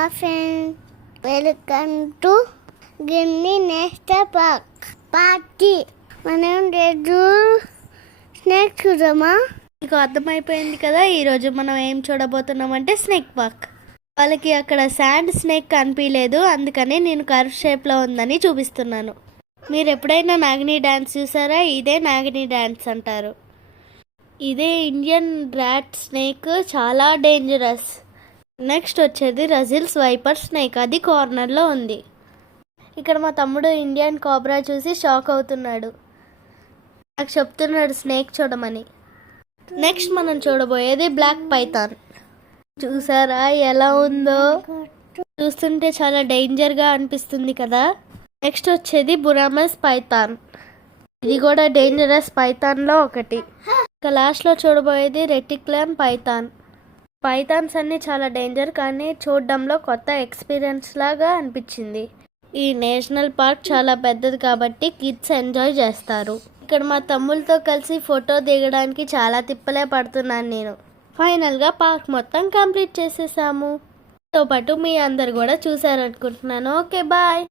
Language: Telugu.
ఫ్రెండ్స్, వెల్కమ్ టు గిన్ని నేషనల్ పార్క్ పార్టీ. మనం రేపు స్నేక్ చూద్దామా? మీకు అర్థమైపోయింది కదా, ఈరోజు మనం ఏం చూడబోతున్నామంటే స్నేక్ పార్క్. వాళ్ళకి అక్కడ శాండ్ స్నేక్ కనిపించలేదు, అందుకని నేను కర్వ్ షేప్లో ఉందని చూపిస్తున్నాను. మీరు ఎప్పుడైనా నాగిని డ్యాన్స్ చూసారా? ఇదే నాగిని డ్యాన్స్ అంటారు. ఇదే ఇండియన్ ర్యాట్ స్నేక్, చాలా డేంజరస్. నెక్స్ట్ వచ్చేది రజిల్స్ వైపర్ స్నేక్, అది కార్నర్లో ఉంది. ఇక్కడ మా తమ్ముడు ఇండియన్ కోబ్రా చూసి షాక్ అవుతున్నాడు, నాకు చెప్తున్నాడు స్నేక్ చూడమని. నెక్స్ట్ మనం చూడబోయేది బ్లాక్ పైథాన్. చూసారా ఎలా ఉందో? చూస్తుంటే చాలా డేంజర్గా అనిపిస్తుంది కదా. నెక్స్ట్ వచ్చేది బురామస్ పైథాన్, ఇది కూడా డేంజరస్ పైథాన్లో ఒకటి. ఇక లాస్ట్లో చూడబోయేది రెటిక్యులమ్ పైథాన్. పైథాన్స్ అన్నీ చాలా డేంజర్, కానీ చూడడంలో కొత్త ఎక్స్పీరియన్స్ లాగా అనిపించింది. ఈ నేషనల్ పార్క్ చాలా పెద్దది కాబట్టి కిడ్స్ ఎంజాయ్ చేస్తారు. ఇక్కడ మా తమ్ముళ్ళతో కలిసి ఫోటో దిగడానికి చాలా తిప్పలే పడుతున్నాను నేను. ఫైనల్గా పార్క్ మొత్తం కంప్లీట్ చేసేసాము. తో పాటు మీ అందరు కూడా చూసారనుకుంటున్నాను. Okay, bye.